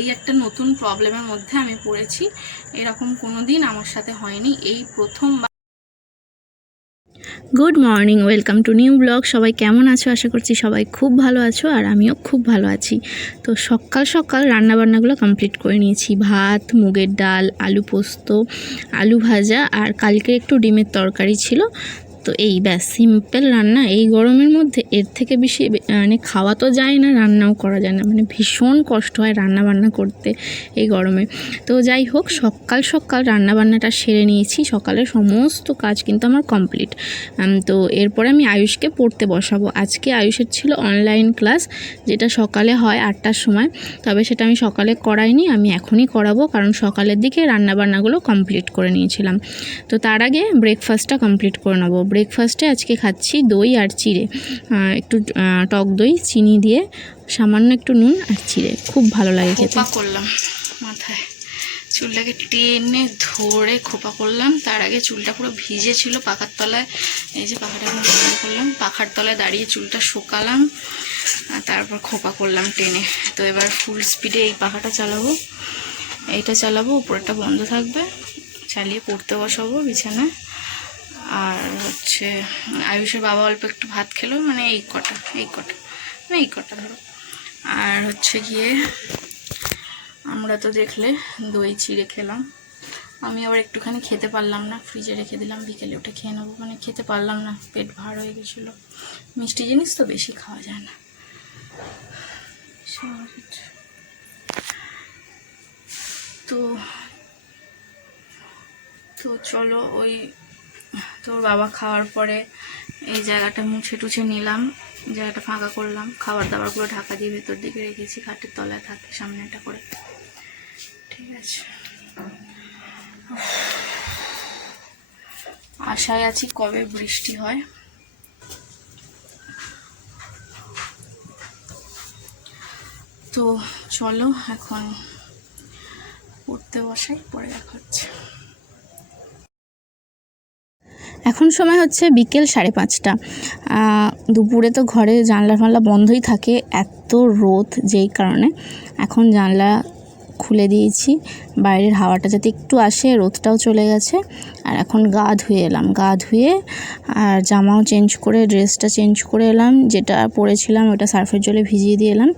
এই একটা নতুন প্রবলেমের মধ্যে আমি পড়েছি। এরকম কোনো দিন আমার সাথে হয়নি, এই প্রথমবার। Good morning, welcome to new blog. সবাই কেমন আছো? আশা করছি সবাই খুব ভালো আছো, আর আমিও খুব ভালো আছি। তো সকাল সকাল রান্নাবান্নাগুলো কমপ্লিট করে নিয়েছি। ভাত, মুগের ডাল, আলু পোস্ত, আলু ভাজা, আর কালকে একটু ডিমের তরকারি ছিল। তো এই ব্যাস, সিম্পল রান্না। এই গরমের মধ্যে এর থেকে বেশি মানে খাওয়া তো যায় না, রান্নাও করা যায় না, মানে ভীষণ কষ্ট হয় রান্না বান্না করতে এই গরমে। তো যাই হোক, সকাল সকাল রান্নাবান্নাটা সেরে নিয়েছি। সকালের সমস্ত কাজ কিন্তু আমার কমপ্লিট। তো এরপরে আমি আয়ুষকে পড়তে বসাবো। আজকে আয়ুষের ছিল অনলাইন ক্লাস, যেটা সকালে হয় 8টার সময়। তবে সেটা আমি সকালে করাইনি, আমি এখনই করাবো, কারণ সকালের দিকে রান্নাবান্নাগুলো কমপ্লিট করে নিয়েছিলাম। তো তার আগে ব্রেকফাস্টটা কমপ্লিট করে নেবো। ব্রেকফাস্টে আজকে খাচ্ছি দই আর চিড়ে, একটু টক দই চিনি দিয়ে, সামান্য একটু নুন আর চিড়ে, খুব ভালো লাগে খেতে। খোপা করলাম মাথায়, চুলটাকে টেনে ধরে খোপা করলাম। তার আগে চুলটা পুরো ভিজে ছিল পাখার তলায়, এই যে পাখাটা এখন বন্ধ করলাম, পাখার তলায় দাঁড়িয়ে চুলটা শুকালাম, তারপর খোপা করলাম টেনে। তো এবার ফুল স্পিডে এই পাখাটা চালাবো, এইটা চালাবো, উপরেরটা বন্ধ থাকবে, চালিয়ে পড়তে বসাবো বিছানায়। আর হচ্ছে আয়ুষের বাবা অল্প একটু ভাত খেলো, মানে এই কটা ধরো। আর হচ্ছে গিয়ে আমরা তো দেখলে দই চিড়ে খেলাম। আমি আবার একটুখানি খেতে পারলাম না, ফ্রিজে রেখে দিলাম, বিকেলে ওটা খেয়ে নেবো। মানে খেতে পারলাম না, পেট ভার হয়ে গেছিলো। মিষ্টি জিনিস তো বেশি খাওয়া যায় না। তো তো চলো, ওই তোর বাবা খাওয়ার পরে এই জায়গাটা মুছে টুছে নিলাম, জায়গাটা ফাঁকা করলাম, খাবার দাবারগুলো ঢাকা দিয়ে ভেতর দিকে রেখেছি, খাটের তলায় থাকে সামনেটা করে। ঠিক আছে, আশায় আছি কবে বৃষ্টি হয়। তো চলো এখন পড়তে বসাই, পরে দেখা হচ্ছে। এখন সময় হচ্ছে বিকেল 5:30। দুপুরে তো ঘরে জানলা ফানলা বন্ধই থাকে, এত রোদ, যেই কারণে এখন জানলা খুলে দিয়েছি, বাইরের হাওয়াটা যাতে একটু আসে, রোদটাও চলে গেছে। আর এখন গা ধুয়ে এলাম, গা ধুয়ে আর জামাও চেঞ্জ করে, ড্রেসটা চেঞ্জ করে এলাম, যেটা পরেছিলাম ওটা সার্ফের জলে ভিজিয়ে দিয়ে এলাম।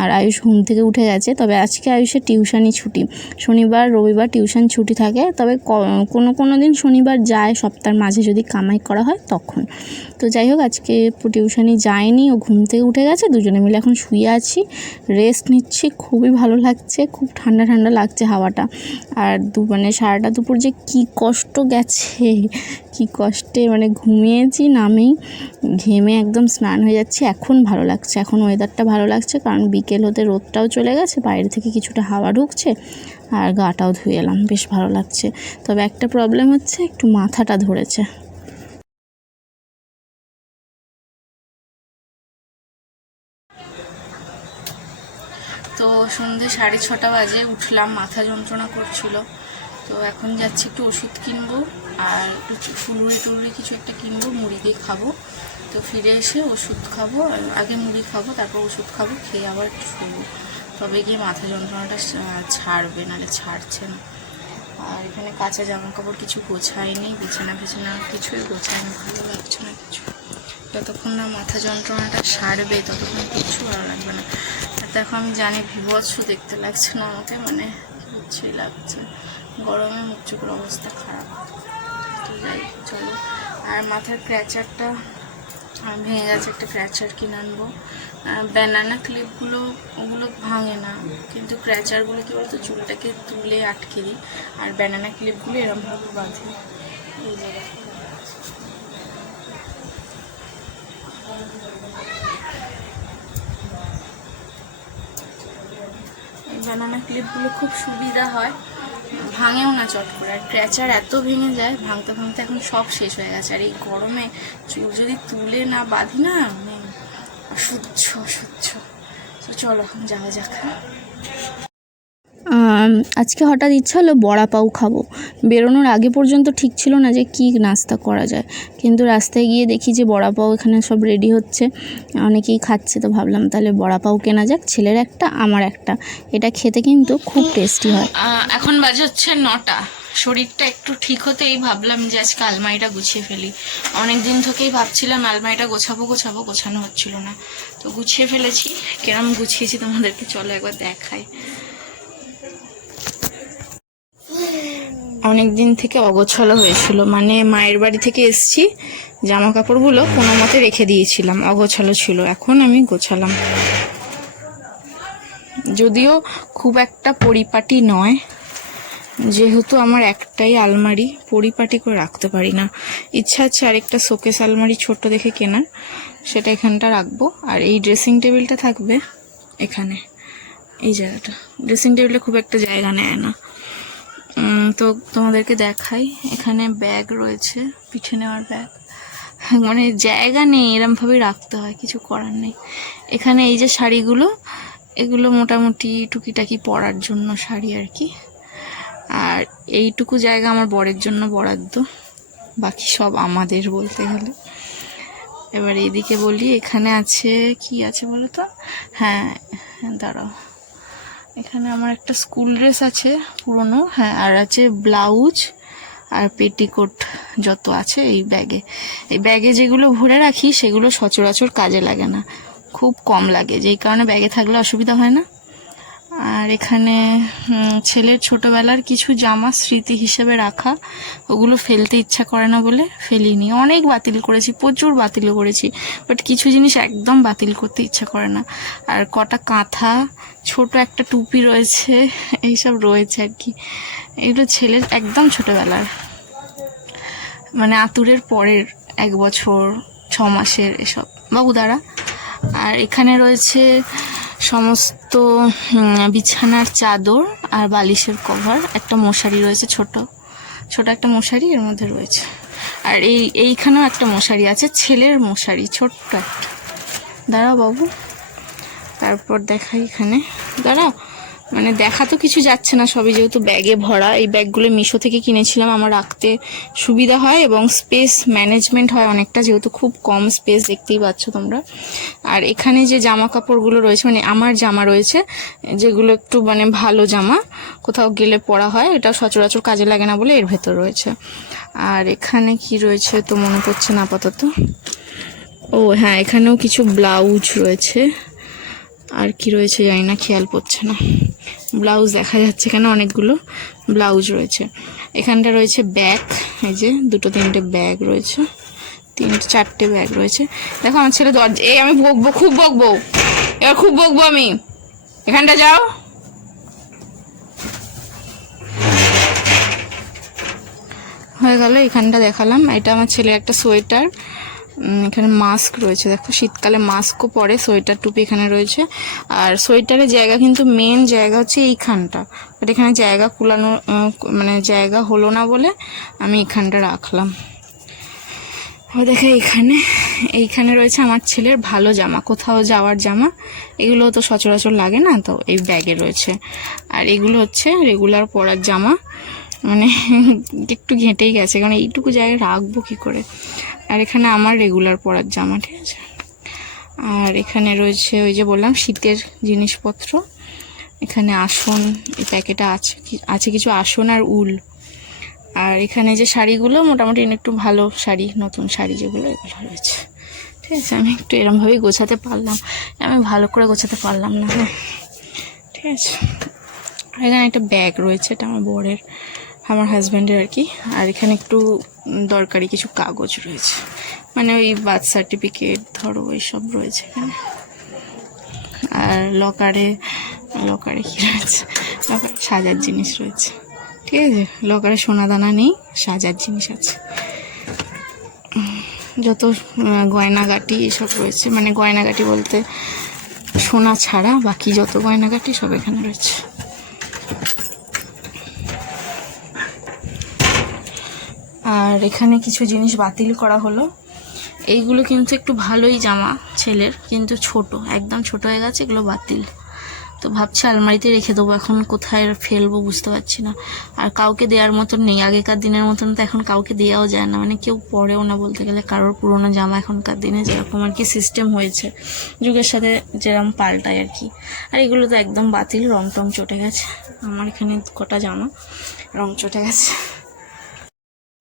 আর আয়ুষ ঘুম থেকে উঠে গেছে। তবে আজকে আয়ুষের টিউশানই ছুটি, শনিবার রবিবার টিউশন ছুটি থাকে। তবে কোনো দিন শনিবার যায়, সপ্তাহের মাঝে যদি কামাই করা হয় তখন। তো যাই হোক, আজকে টিউশানি যায়নি, ও ঘুম থেকে উঠে গেছে। দুজনে মিলে এখন শুয়ে আছি, রেস্ট নিচ্ছি। খুবই ভালো লাগছে, খুব ঠান্ডা ঠান্ডা লাগছে হাওয়াটা। আর মানে সারাটা দুপুর যে কি কষ্ট গেছে, কি কষ্টে মানে ঘুমিয়েছি, নামেই ঘেমে একদম স্নান হয়ে যাচ্ছি। এখন ভালো লাগছে, এখন ওয়েদারটা ভালো লাগছে, কারণ বিকেল হতে রোদটাও চলে গেছে, বাইরে থেকে কিছুটা হাওয়া ঢুকছে, আর গাটাও ধুয়ে এলাম, বেশ ভালো লাগছে। তবে একটা প্রবলেম হচ্ছে, একটু মাথাটা ধরেছে। তো সন্ধ্যে 6:30 বাজে উঠলাম, মাথা যন্ত্রণা করছিল। তো এখন যাচ্ছি একটু ওষুধ কিনবো, আর একটু ফুলুরি টুলুরি কিছু একটা কিনবো, মুড়ি দিয়ে খাবো। তো ফিরে এসে ওষুধ খাবো, আগে মুড়ি খাবো, তারপর ওষুধ খাবো, খেয়ে আবার একটু শুবো, তবে গিয়ে মাথা যন্ত্রণাটা ছাড়বে, নাহলে ছাড়ছে না। আর এখানে কাঁচা জামা কাপড় কিছু গোছায়নি, বিছানা কিছুই গোছায়নি, ভালো লাগছে না কিছু। যতক্ষণ না মাথা যন্ত্রণাটা সারবে ততক্ষণ কিছু ভালো লাগবে না। আর দেখো, আমি জানি বিভৎস দেখতে লাগছে না আমাকে, মানে কিছুই লাগছে, গরমে মুখ চোখের অবস্থা খারাপ। তো যাই, চলো। আর মাথার ক্র্যাচারটা ভেঙে গেছে, একটা ক্র্যাচার কিনে আনবো। ব্যানানা ক্লিপগুলো ওগুলো ভাঙে না, কিন্তু ক্র্যাচারগুলো কী বলতো, চুলটাকে তুলে আটকে দিই, আর ব্যানানা ক্লিপগুলো এরমভাবে বাঁধি। এই জায়গায় এই ব্যানানা ক্লিপগুলো খুব সুবিধা হয়, ভাঙেও না চট করে। আর ক্র্যাচার এত ভেঙে যায়, ভাঙতে ভাঙতে এখন সব শেষ হয়ে গেছে। আর এই গরমে চুল যদি তুলে না বাঁধি না, মানে অসহ্য। তো চলো এখন যাওয়া যাক। আজকে হঠাৎ ইচ্ছা হলো বড়া পাউ খাবো। বেরোনোর আগে পর্যন্ত ঠিক ছিল না যে কী নাস্তা করা যায়, কিন্তু রাস্তায় গিয়ে দেখি যে বড়া পাউ এখানে সব রেডি হচ্ছে, অনেকেই খাচ্ছে, তো ভাবলাম তাহলে বড়া পাউ কেনা যাক, ছেলের একটা আমার একটা। এটা খেতে কিন্তু খুব টেস্টি হয়। এখন বাজে হচ্ছে 9টা। শরীরটা একটু ঠিক হতেই ভাবলাম যে আজকে আলমারিটা গুছিয়ে ফেলি। অনেক দিন থেকেই ভাবছিলাম আলমারিটা গোছানো হচ্ছিল না, তো গুছিয়ে ফেলেছি। কেরম গুছিয়েছি তোমাদেরকে চলো একবার দেখাই। অনেক দিন থেকে অগোছালো হয়েছিল, মানে মায়ের বাড়ি থেকে এসছি, জামা কাপড়গুলো কোনো মতে রেখে দিয়েছিলাম, অগোছালো ছিল। এখন আমি গোছালাম, যদিও খুব একটা পরিপাটি নয়, যেহেতু আমার একটাই আলমারি, পরিপাটি করে রাখতে পারি না। ইচ্ছা আছে আরেকটা শোকেস আলমারি ছোট দেখে কেনার, সেটা এখানটা রাখবো। আর এই ড্রেসিং টেবিলটা থাকবে এখানে, এই জায়গাটা। ড্রেসিং টেবিলে খুব একটা জায়গা নেয় না। তো তোমাদেরকে দেখাই, এখানে ব্যাগ রয়েছে, পিঠে নেওয়ার ব্যাগ। মানে জায়গা নেই, এরমভাবেই রাখতে হয়, কিছু করার নেই। এখানে এই যে শাড়িগুলো, এগুলো মোটামুটি টুকিটাকি পরার জন্য শাড়ি আর কি। আর এইটুকু জায়গা আমার বরের জন্য বরাদ্দ, বাকি সব আমাদের বলতে গেলে। এবার এইদিকে বলি, এখানে আছে কি আছে বলো তো? হ্যাঁ দাঁড়াও, এখানে আমার একটা স্কুল ড্রেস আছে পুরনো, হ্যাঁ, আর আছে ব্লাউজ আর পেটিকোট যত আছে এই ব্যাগে। এই ব্যাগে যেগুলো ভরে রাখি সেগুলো সচরাচর কাজে লাগে না, খুব কম লাগে, যেই কারণে ব্যাগে থাকলে অসুবিধা হয় না। আর এখানে ছেলের ছোটবেলার কিছু জামা স্মৃতি হিসেবে রাখা, ওগুলো ফেলতে ইচ্ছা করে না বলে ফেলিনি। অনেক বাতিল করেছি, প্রচুর বাতিল করেছি, বাট কিছু জিনিস একদম বাতিল করতে ইচ্ছা করে না। আর কটা কাঁথা, ছোট একটা টুপি রয়েছে, এইসব রয়েছে আর কি। এগুলো ছেলের একদম ছোটবেলার, মানে আতুরের পরের 1 বছর 6 মাসের এসব বাবু দ্বারা। আর এখানে রয়েছে সমস্ত বিছানার চাদর আর বালিশের কভার, একটা মশারি রয়েছে, ছোট একটা মশারি এর মধ্যে রয়েছে। আর এইখানেও একটা মশারি আছে, ছেলের মশারি, ছোট্ট একটা। দাঁড়াও বাবু, তারপর দেখাই এখানে, দাঁড়াও, মানে দেখা তো কিছু যাচ্ছে না, সবই যেহেতু ব্যাগে ভরা। এই ব্যাগগুলো মিশো থেকে কিনেছিলাম, আমার রাখতে সুবিধা হয় এবং স্পেস ম্যানেজমেন্ট হয় অনেকটা, যেহেতু খুব কম স্পেস, দেখতেই পাচ্ছ তোমরা। আর এখানে যে জামা কাপড়গুলো রয়েছে, মানে আমার জামা রয়েছে, যেগুলো একটু মানে ভালো জামা, কোথাও গেলে পরা হয়, এটা সচরাচর কাজে লাগে না বলে এর ভেতর রয়েছে। আর এখানে কি রয়েছে তো মনে পড়ছে না আপাতত। ও হ্যাঁ, এখানেও কিছু ব্লাউজ রয়েছে, আর কি রয়েছে জানি না, খেয়াল পড়ছে না। ব্লাউজ দেখা যাচ্ছে এখানে, অনেকগুলো ব্লাউজ রয়েছে। এখানটা রয়েছে ব্যাগ, এই যে 2-3টে ব্যাগ রয়েছে, 3-4টে ব্যাগ রয়েছে। দেখো আমার ছেলে দরজা, এই আমি বকবো, খুব বকবো এবার, খুব বকবো আমি। এখানটা যাও, হয়ে গেল। এখানটা দেখালাম, এটা আমার ছেলের একটা সোয়েটার। এখানে মাস্ক রয়েছে, দেখো শীতকালে মাস্কও পরে, সোয়েটার টুপি এখানে রয়েছে। আর সোয়েটারের জায়গা কিন্তু মেন জায়গা হচ্ছে এইখানটা, বাট এখানে জায়গা কুলানো, মানে জায়গা হলো না বলে আমি এখানটা রাখলাম। দেখে এইখানে রয়েছে আমার ছেলের ভালো জামা, কোথাও যাওয়ার জামা, এগুলো তো সচরাচর লাগে না, তো এই ব্যাগে রয়েছে। আর এগুলো হচ্ছে রেগুলার পরার জামা, মানে একটু ঘেঁটেই গেছে, কারণ এইটুকু জায়গায় রাখবো কী করে। আর এখানে আমার রেগুলার পরার জামা, ঠিক আছে। আর এখানে রয়েছে ওই যে বললাম শীতের জিনিসপত্র, এখানে আসন, এই প্যাকেটে আছে কিছু আসন আর উল। আর এখানে যে শাড়িগুলো মোটামুটি একটু ভালো শাড়ি, নতুন শাড়ি যেগুলো, এগুলো রয়েছে, ঠিক আছে। আমি একটু এরমভাবেই গোছাতে পারলাম, আমি ভালো করে গোছাতে পারলাম না, হ্যাঁ, ঠিক আছে। এখানে একটা ব্যাগ রয়েছে, এটা আমার বরের, আমার হাজব্যান্ডের আর কি। আর এখানে একটু দরকারি কিছু কাগজ রয়েছে, মানে ওই বার্থ সার্টিফিকেট ধরো এইসব রয়েছে এখানে। আর লকারে কি রয়েছে, লকারে সাজার জিনিস রয়েছে, ঠিক আছে। লকারে সোনা দানা নেই, সাজার জিনিস আছে, যত গয়নাগাটি এসব রয়েছে, মানে গয়নাগাটি বলতে সোনা ছাড়া বাকি যত গয়নাগাটি সব এখানে রয়েছে। আর এখানে কিছু জিনিস বাতিল করা হলো, এইগুলো কিন্তু একটু ভালোই জামা ছেলের, কিন্তু ছোট, একদম ছোট হয়ে গেছে, এগুলো বাতিল। তো ভাবছি আলমারিতে রেখে দেবো, এখন কোথায় ফেলবো বুঝতে পারছি না। আর কাউকে দেওয়ার মতন নেই, আগেকার দিনের মতন তো এখন কাউকে দেওয়াও যায় না, মানে কেউ পরেও না বলতে গেলে কারোর পুরোনো জামা এখনকার দিনে যেরকম আর কি সিস্টেম হয়েছে, যুগের সাথে যেরকম পাল্টায় আর কি। আর এগুলো তো একদম বাতিল, রং টং চটে গেছে। আমার এখানে কটা জামা রং চটে গেছে।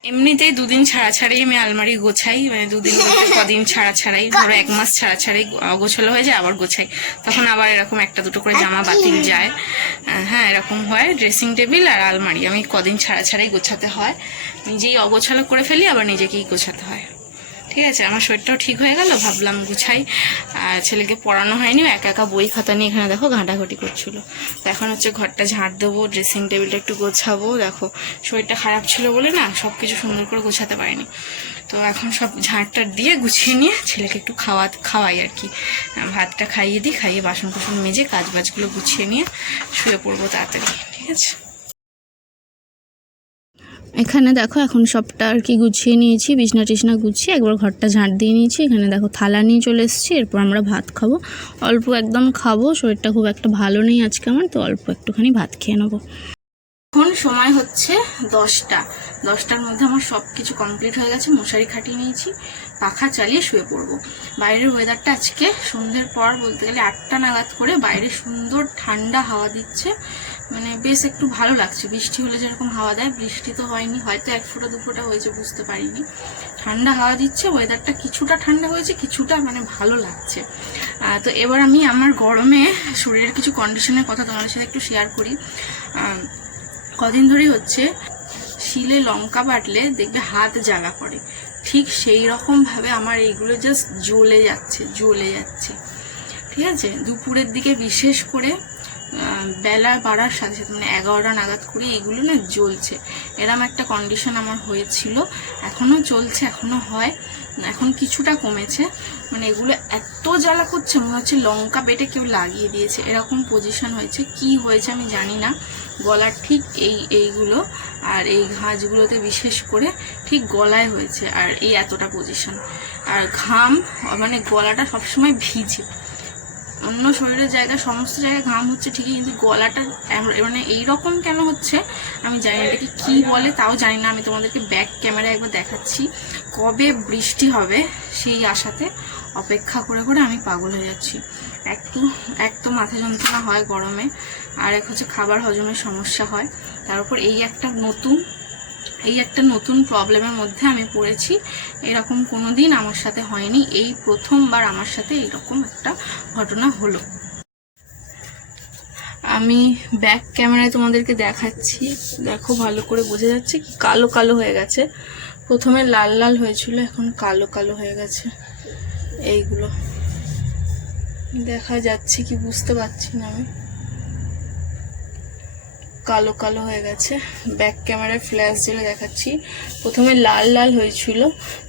এমনিতেই দুদিন ছাড়া ছাড়াই আমি আলমারি গোছাই, মানে দুদিন বলতে কদিন ছাড়া ছাড়াই, ধরো 1 মাস ছাড়া ছাড়াই গোছালো হয়ে যায়, আবার গোছাই। তখন আবার এরকম একটা দুটো করে জামা বাতিল যায়, হ্যাঁ এরকম হয়। ড্রেসিং টেবিল আর আলমারি আমি কদিন ছাড়া ছাড়াই গোছাতে হয়, নিজেই অগোছালো করে ফেলি, আবার নিজেকেই গোছাতে হয়। ঠিক আছে, আমার শরীরটাও ঠিক হয়ে গেল, ভাবলাম গুছাই। আর ছেলেকে পড়ানো হয়নি, একা একা বই খাতা নিয়ে এখানে দেখো ঘাঁটাঘাঁটি করছিল। তো এখন হচ্ছে ঘরটা ঝাড় দেবো, ড্রেসিং টেবিলটা একটু গোছাবো। দেখো শরীরটা খারাপ ছিল বলে না সব কিছু সুন্দর করে গোছাতে পারিনি। তো এখন সব ঝাঁটটা দিয়ে গুছিয়ে নিয়ে ছেলেকে একটু খাওয়াই আর কি, ভাতটা খাইয়ে দিই, খাইয়ে বাসন কুসন মেজে কাজবাজগুলো গুছিয়ে নিয়ে শুয়ে পড়বো তাড়াতাড়ি। ঠিক আছে, এখানে দেখো এখন সবটা আর কি গুছিয়ে নিয়েছি, বিছনা টিছনা গুছিয়ে একবার ঘরটা ঝাঁট দিয়ে নিয়েছি। এখানে দেখো থালা নিয়ে চলে এসেছি, এরপর আমরা ভাত খাবো। অল্প একদম খাবো, শরীরটা খুব একটা ভালো নেই আজকে আমার, তো অল্প একটুখানি ভাত খেয়ে নেবো। এখন সময় হচ্ছে 10টার মধ্যে আমার সব কিছু কমপ্লিট হয়ে গেছে। মশারি খাটিয়ে নিয়েছি, পাখা চালিয়ে শুয়ে পড়বো। বাইরের ওয়েদারটা আজকে সন্ধ্যের পর বলতে গেলে 8টা নাগাদ করে বাইরে সুন্দর ঠান্ডা হাওয়া দিচ্ছে, মানে বেশ একটু ভালো লাগছে। বৃষ্টি হলে যেরকম হাওয়া দেয়, বৃষ্টি তো হয়নি, হয়তো 1 ফোঁটা 2 ফোঁটা হয়েছে, বুঝতে পারিনি। ঠান্ডা হাওয়া দিচ্ছে, ওয়েদারটা কিছুটা ঠান্ডা হয়েছে, কিছুটা মানে ভালো লাগছে। তো এবার আমি আমার গরমে শরীরের কিছু কন্ডিশনের কথা তোমাদের সাথে একটু শেয়ার করি। কদিন ধরেই হচ্ছে শিলে লঙ্কা বাটলে দেখবে হাত জ্বালা করে, ঠিক সেই রকমভাবে আমার এইগুলো জাস্ট জ্বলে যাচ্ছে। ঠিক আছে, দুপুরের দিকে বিশেষ করে বেলা বাড়ার সাথে সাথে মানে 11টা নাগাদ করে এইগুলো না জ্বলছে। এরম একটা কন্ডিশন আমার হয়েছিল, এখনও চলছে, এখনও হয়, এখন কিছুটা কমেছে। মানে এগুলো এত জ্বালা করছে, মনে হচ্ছে লঙ্কা বেটে কেউ লাগিয়ে দিয়েছে, এরকম পজিশন হয়েছে। কি হয়েছে আমি জানি না, গলার ঠিক এইগুলো আর এই ঘাঁচগুলোতে বিশেষ করে ঠিক গলায় হয়েছে, আর এই এতটা পজিশন। আর ঘাম, মানে গলাটা সবসময় ভিজে, অন্য শরীরের জায়গায় সমস্ত জায়গায় ঘাম হচ্ছে ঠিকই, কিন্তু গলাটা মানে এইরকম কেন হচ্ছে আমি জানি না, এটাকে কী বলে তাও জানি না। আমি তোমাদেরকে ব্যাক ক্যামেরায় একবার দেখাচ্ছি। কবে বৃষ্টি হবে সেই আশাতে অপেক্ষা করে করে আমি পাগল হয়ে যাচ্ছি। এক তো মাথা যন্ত্রণা হয় গরমে, আর এক হচ্ছে খাবার হজমের সমস্যা হয়, তার উপর এই একটা নতুন প্রবলেমের মধ্যে আমি পড়েছি। এরকম কোনো দিন আমার সাথে হয়নি, এই প্রথমবার আমার সাথে এইরকম একটা ঘটনা হলো। আমি ব্যাক ক্যামেরায় তোমাদেরকে দেখাচ্ছি, দেখো ভালো করে বোঝা যাচ্ছে কি কালো কালো হয়ে গেছে। প্রথমে লাল লাল হয়েছিল, এখন কালো কালো হয়ে গেছে। এইগুলো দেখা যাচ্ছে কি বুঝতে পারছি না আমি, কালো কালো হয়ে গেছে। ব্যাক ক্যামেরায় ফ্ল্যাশ জেলে দেখাচ্ছি, প্রথমে লাল লাল হয়েছিল,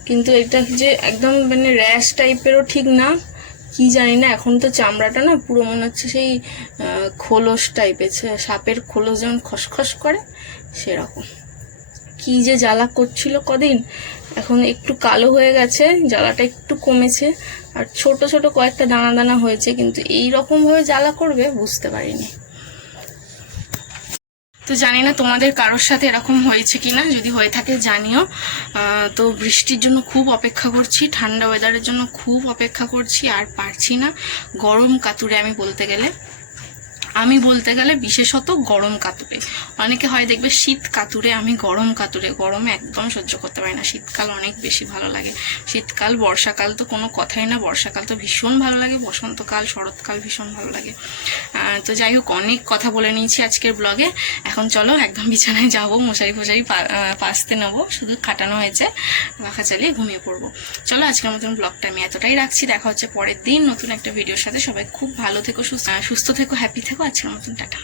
কিন্তু এটা যে একদম মানে র্যাশ টাইপেরও ঠিক না, কি জানি না। এখন তো চামড়াটা না পুরো মনে হচ্ছে সেই খোলস টাইপের, সাপের খোলস যেমন খসখস করে সেরকম। কি যে জ্বালা করছিল কদিন, এখন একটু কালো হয়ে গেছে, জ্বালাটা একটু কমেছে, আর ছোট ছোট কয়েকটা দানা দানা হয়েছে, কিন্তু এই রকমভাবে জ্বালা করবে বুঝতে পারিনি। তো জানি না তোমাদের কারোর সাথে এরকম হয়েছে কিনা, যদি হয়ে থাকে জানিও। তো বৃষ্টির জন্য খুব অপেক্ষা করছি, ঠান্ডা ওয়েদারের জন্য খুব অপেক্ষা করছি, আর পারছি না। গরম কাতুরে আমি বলতে গেলে বিশেষত গরম কাতুরে। অনেকে হয় দেখবে শীত কাতুরে, আমি গরম কাতুরে। গরমে একদম সহ্য করতে পারি না, শীতকাল অনেক বেশি ভালো লাগে। শীতকাল, বর্ষাকাল তো কোনো কথাই না, বর্ষাকাল তো ভীষণ ভালো লাগে, বসন্তকাল, শরৎকাল ভীষণ ভালো লাগে। তো যাই হোক, অনেক কথা বলে নিয়েছি আজকের ব্লগে। এখন চলো একদম বিছানায় যাবো, মশারি ফশারি পাসতে নেবো, শুধু খাটানো হয়েছে, পাখা চালিয়ে ঘুমিয়ে পড়বো। চলো আজকের মতন ব্লগটা আমি এতটাই রাখছি, দেখা হচ্ছে পরের দিন নতুন একটা ভিডিওর সাথে। সবাই খুব ভালো থেকো, সুস্থ থেকো, হ্যাপি থেকো। আজকের মতন টাটা।